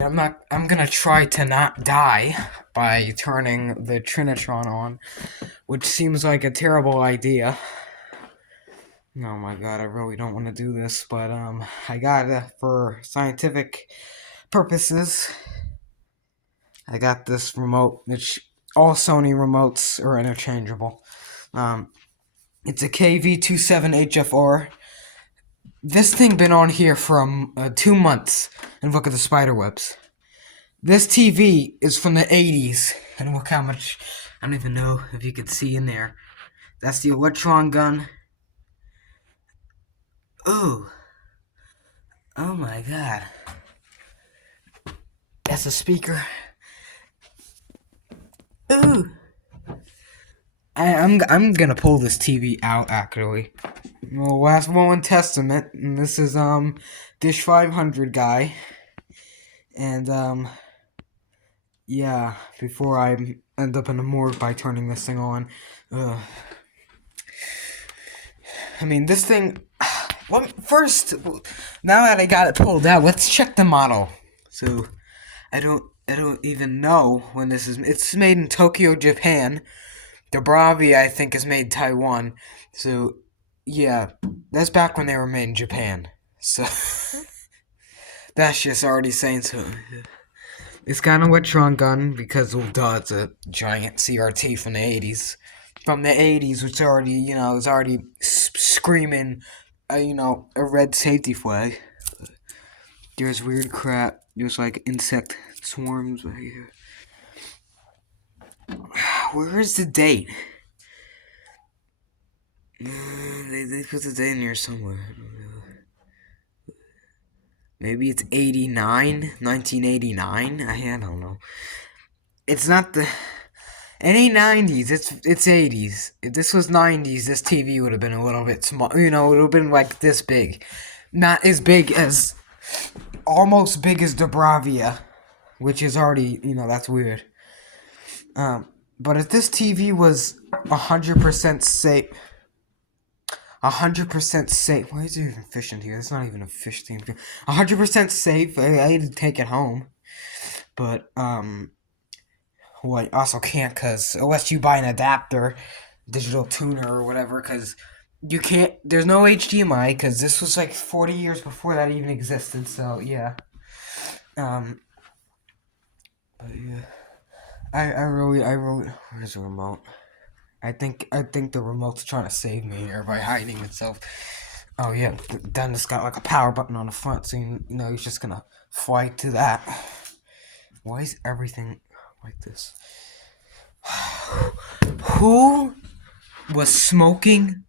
I'm gonna try to not die by turning the trinitron on, which seems like a terrible idea. Oh my god, I really don't want to do this, but I got for scientific purposes. I got this remote, which all Sony remotes are interchangeable. Um, it's a KV27HFR. This thing been on here for 2 months, and look at the spider webs. This TV is from the 80s, and look how much, I don't even know if you can see in there. That's the electron gun. Ooh. Oh my god. That's a speaker. Ooh. I'm gonna pull this TV out, actually. Well, last will and testament, and this is, Dish 500 guy. And, yeah, before I end up in the morgue by turning this thing on. I mean, this thing. Well, first, now that I got it pulled out, let's check the model. So, I don't even know when this is. It's made in Tokyo, Japan. The Bravia, I think, is made in Taiwan. So, yeah, that's back when they were made in Japan. So, that's just already saying so. It's got an electron gun because, well, duh, it's a giant CRT from the 80s. From the 80s, which already, is already screaming, a red safety flag. There's weird crap. There's, like, insect swarms right here. Where is the date? They put the date in here somewhere. I don't know. Maybe it's 1989? I don't know. It's not the... It ain't 90s, it's 80s. If this was 90s, this TV would have been a little bit small. It would have been like this big. Not as big as... Almost big as the Bravia. Which is already, that's weird. But if this TV was 100% safe... 100% safe... Why is there even fish in here? It's not even a fish thing. 100% safe. I had to take it home. But, well, I also can't, because unless you buy an adapter, digital tuner or whatever, because you can't, there's no HDMI, because this was like 40 years before that even existed, so yeah. But yeah. I really, where's the remote? I think the remote's trying to save me here by hiding itself. Oh yeah, then it's got like a power button on the front, so he's just gonna fly to that. Why is everything like this? Who was smoking?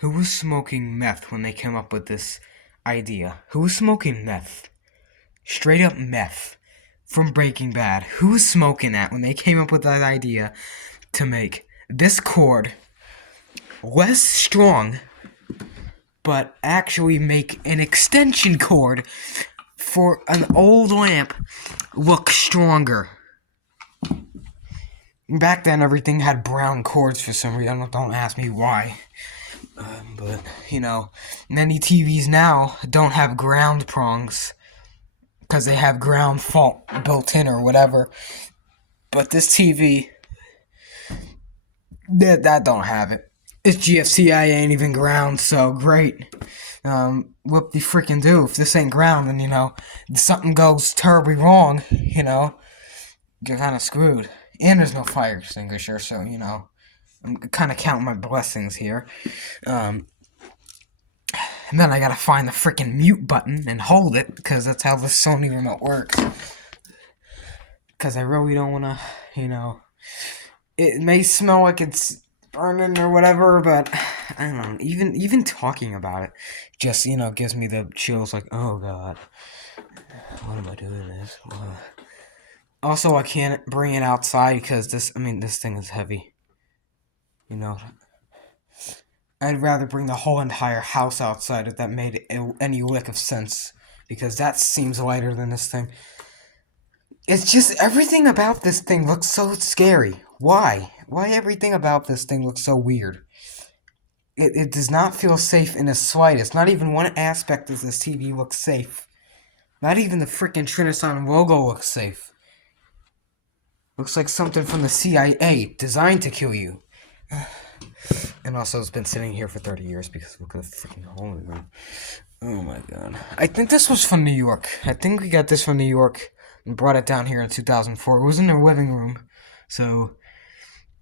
Who was smoking meth when they came up with this idea? Who was smoking meth? Straight up meth from Breaking Bad. Who was smoking that when they came up with that idea to make this cord less strong, but actually make an extension cord for an old lamp look stronger? Back then, everything had brown cords for some reason. Don't ask me why. But, many TVs now don't have ground prongs because they have ground fault built in or whatever. But this TV, that don't have it. It's GFCI ain't even ground, so great. Whoop de freaking do. If this ain't ground, then, something goes terribly wrong, you're kind of screwed. And there's no fire extinguisher, so, I'm kind of counting my blessings here. And then I gotta find the freaking mute button and hold it, because that's how the Sony remote works. Because I really don't want to, it may smell like it's burning or whatever, but I don't know. Even talking about it just, gives me the chills, like, oh god. What am I doing this? Also, I can't bring it outside because this thing is heavy. I'd rather bring the whole entire house outside if that made any lick of sense. Because that seems lighter than this thing. It's just, everything about this thing looks so scary. Why? Why everything about this thing looks so weird? It does not feel safe in the slightest. Not even one aspect of this TV looks safe. Not even the freaking trinitron logo looks safe. Looks like something from the CIA, designed to kill you. And also, it's been sitting here for 30 years because look at the freaking hole in it. Oh my god. I think this was from New York. I think we got this from New York and brought it down here in 2004. It was in their living room. So,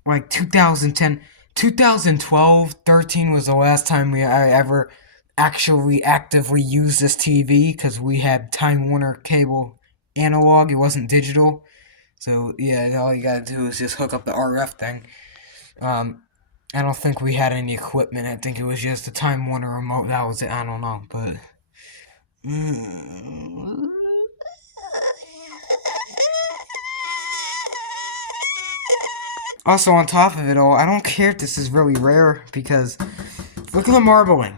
like 2010, 2012, 13 was the last time I ever actually actively used this TV because we had Time Warner cable analog. It wasn't digital. So, yeah, all you gotta do is just hook up the RF thing. I don't think we had any equipment. I think it was just a Time Warner remote. That was it. I don't know, but. Also, on top of it all, I don't care if this is really rare because look at the marbling.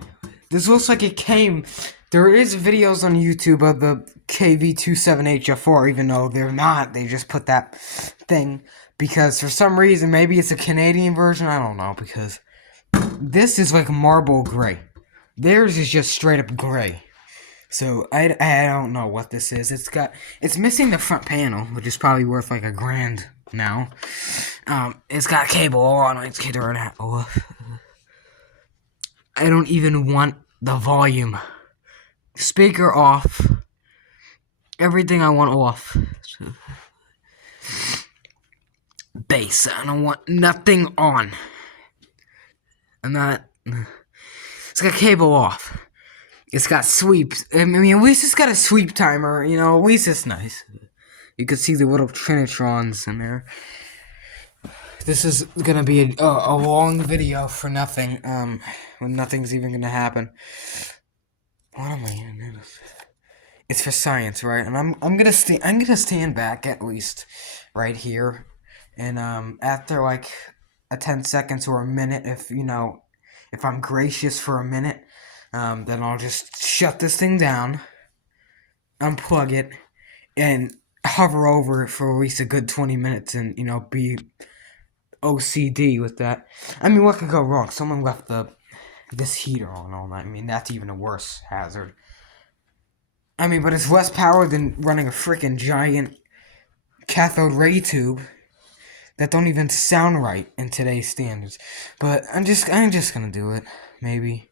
This looks like it came. There is videos on YouTube of the KV27HF4, even though they're not. They just put that thing because for some reason, maybe it's a Canadian version. I don't know because this is like marble gray. Theirs is just straight up gray. So I don't know what this is. It's missing the front panel, which is probably worth like $1,000 now. It's got cable on it. I don't even want the volume. Speaker off. Everything I want off. Bass. I don't want nothing on. It's got cable off. It's got sweeps. I mean, at least it's got a sweep timer. You know, at least it's nice. You can see the little trinitrons in there. This is gonna be a long video for nothing. When nothing's even gonna happen. What am I gonna do? It's for science, right? And I'm gonna stand back at least, right here, and after like a 10 seconds or a minute, if I'm gracious for a minute, then I'll just shut this thing down, unplug it, and hover over it for at least a good 20 minutes and, be OCD with that. I mean, what could go wrong? Someone left this heater on all night. I mean, that's even a worse hazard. I mean, but it's less power than running a freaking giant cathode ray tube that don't even sound right in today's standards. But I'm just gonna do it. Maybe.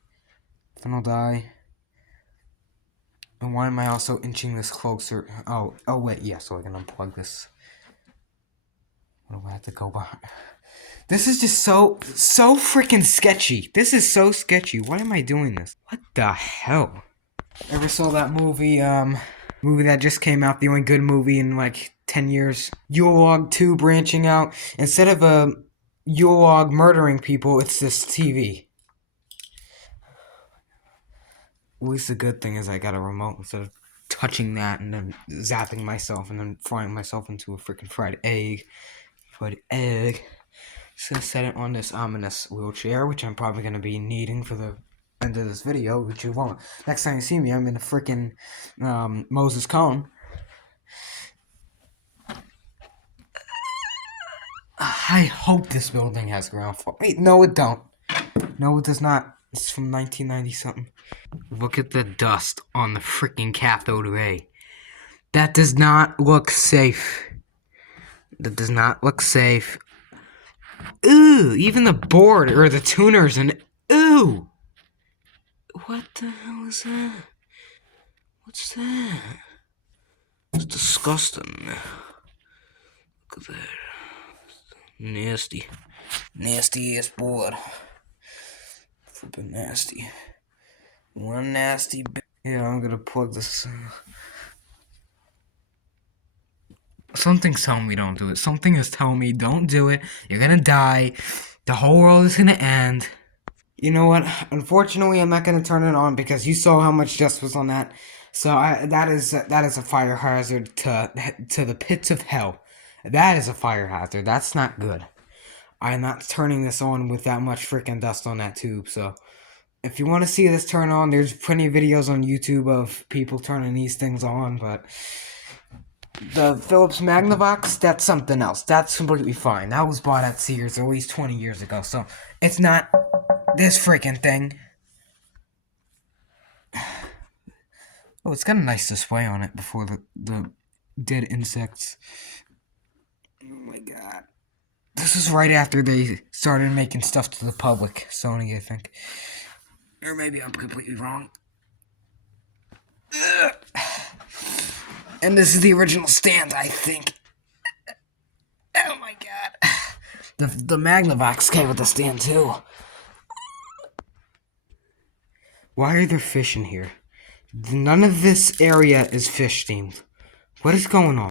Then I'll die. And why am I also inching this closer? Oh wait, yeah, so I can unplug this. What do I have to go behind? This is just so freaking sketchy. This is so sketchy. Why am I doing this? What the hell? Ever saw that movie that just came out, the only good movie in like 10 years? Yule Log 2 branching out. Instead of a Yule Log murdering people, it's this TV. At least the good thing is I got a remote instead of touching that and then zapping myself and then frying myself into a freaking fried egg. Just gonna set it on this ominous wheelchair, which I'm probably gonna be needing for the end of this video, which you won't. Next time you see me, I'm in a freaking Moses cone. I hope this building has ground floor. Wait, no it don't. No it does not. It's from 1990 something. Look at the dust on the freaking cathode ray. That does not look safe. That does not look safe. Ooh, even the board or the tuners and ooh. What the hell is that? What's that? It's disgusting. Look at that. Nasty. Nasty ass board. Flippin' nasty. One nasty bit. Yeah, I'm gonna plug this. Something's telling me don't do it. Something is telling me don't do it. You're gonna die. The whole world is gonna end. You know what? Unfortunately, I'm not gonna turn it on because you saw how much dust was on that. So that is a fire hazard to the pits of hell. That is a fire hazard. That's not good. I'm not turning this on with that much freaking dust on that tube. So if you want to see this turn on, there's plenty of videos on YouTube of people turning these things on, but the Philips Magnavox, that's something else. That's completely fine. That was bought at Sears at least 20 years ago, so it's not this freaking thing. Oh, it's got a nice display on it before the dead insects. Oh my god. This was right after they started making stuff to the public, Sony, I think. Or maybe I'm completely wrong. Ugh. And this is the original stand, I think. Oh my god. The Magnavox came with the stand too. Why are there fish in here? None of this area is fish themed. What is going on?